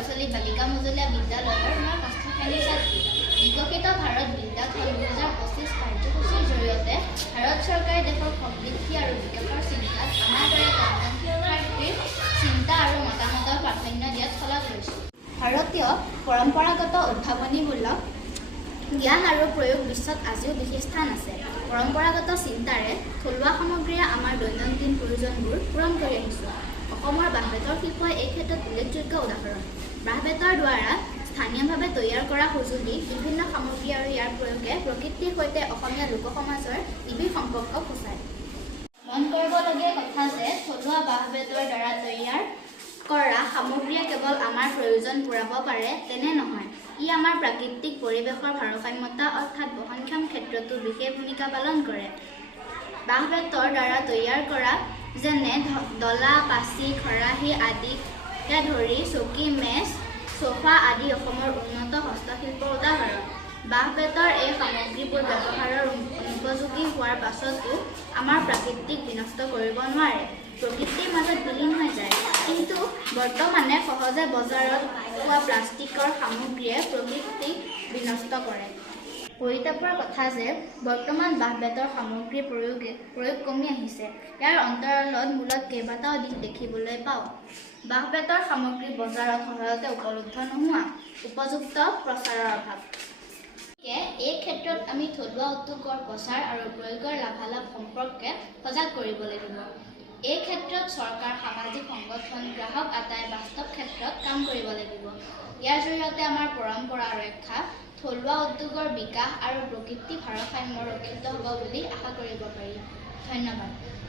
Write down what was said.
সৰু-ছোৱালী বালিকা মজলীয়া বিদ্যালয়ৰ মই ষষ্ঠ শ্ৰেণীৰ ছাত্ৰী। বিকশিত ভাৰত বিদ্যাথল 2025 কাৰ্যসূচীৰ জৰিয়তে ভাৰত চৰকাৰে দেশৰ সমৃদ্ধি আৰু বিকাশৰ চিন্তাত আমাৰ দৰে কণমানি শিক্ষাৰ্থীৰ চিন্তা আৰু মতামতক প্ৰাধান্য দিয়াত শলাগ লৈছোঁ। ভাৰতীয় পৰম্পৰাগত উদ্ভাৱনীমূলক জ্ঞান আৰু প্ৰয়োগ বিশ্বত আজিও বিশেষ স্থান আছে। পৰম্পৰাগত চিন্তাৰে থলুৱা সামগ্ৰীয়ে আমাৰ দৈনন্দিন প্ৰয়োজনবোৰ পূৰণ কৰি আহিছোঁ। অসমৰ বাঁহ-বেতৰ শিল্পই এই ক্ষেত্ৰত উল্লেখযোগ্য উদাহৰণ। বাঁহ-বেতৰ দ্বাৰা স্থানীয়ভাৱে তৈয়াৰ কৰা সঁজুলি, বিভিন্ন সামগ্ৰী আৰু ইয়াৰ প্ৰয়োগে প্ৰকৃতিৰ সৈতে অসমীয়া লোকসমাজৰ নিবিড় সম্পৰ্ক সূচায়। মন কৰিবলগীয়া কথা যে থলুৱা বাঁহ-বেতৰ দ্বাৰা তৈয়াৰ কৰা সামগ্ৰীয়ে কেৱল আমাৰ প্ৰয়োজন পূৰাব পাৰে তেনে নহয়, ই আমাৰ প্ৰাকৃতিক পৰিৱেশৰ ভাৰসাম্যতা অৰ্থাৎ বহনক্ষম ক্ষেত্ৰতো বিশেষ ভূমিকা পালন কৰে। বাঁহ-বেতৰ দ্বাৰা তৈয়াৰ কৰা যেনে ডলা, পাচি, খৰাহী আদিকে ধৰি চকী, মেজ, সোফা আদি অসমৰ উন্নত হস্তশিল্পৰ উদাহৰণ। বাঁহ-বেতৰ এই সামগ্ৰীবোৰ ব্যৱহাৰৰ অনুপযোগী হোৱাৰ পাছতো আমাৰ প্ৰাকৃতিক বিনষ্ট কৰিব নোৱাৰে, প্ৰকৃতিৰ মাজত বিলীন হৈ যায়। কিন্তু বৰ্তমানে সহজে বজাৰত পোৱা প্লাষ্টিকৰ সামগ্ৰীয়ে প্ৰকৃতিক বিনষ্ট কৰে। পৰিতাপৰ কথা যে বৰ্তমান বাঁহ-বেতৰ সামগ্ৰীৰ প্ৰয়োগ কমি আহিছে। ইয়াৰ অন্তৰালত মূলত কেইবাটাও দিশ দেখিবলৈ পাওঁ। বাঁহ-বেতৰ সামগ্ৰী বজাৰত সহজতে উপলব্ধ নোহোৱা, উপযুক্ত প্ৰচাৰৰ অভাৱ। এই ক্ষেত্ৰত আমি থলুৱা উদ্যোগৰ প্ৰচাৰ আৰু প্ৰয়োগৰ লাভালাভ সম্পৰ্কে সজাগ কৰিব লাগিব। এই ক্ষেত্ৰত চৰকাৰ, সামাজিক সংগঠন, গ্ৰাহক আদায় বাস্তৱ ক্ষেত্ৰত কাম কৰিব লাগিব। ইয়াৰ জৰিয়তে আমাৰ পৰম্পৰা ৰক্ষা, থলুৱা উদ্যোগৰ বিকাশ আৰু প্ৰকৃতিৰ ভাৰসাম্য ৰক্ষিত হ'ব বুলি আশা কৰিব পাৰি। ধন্যবাদ।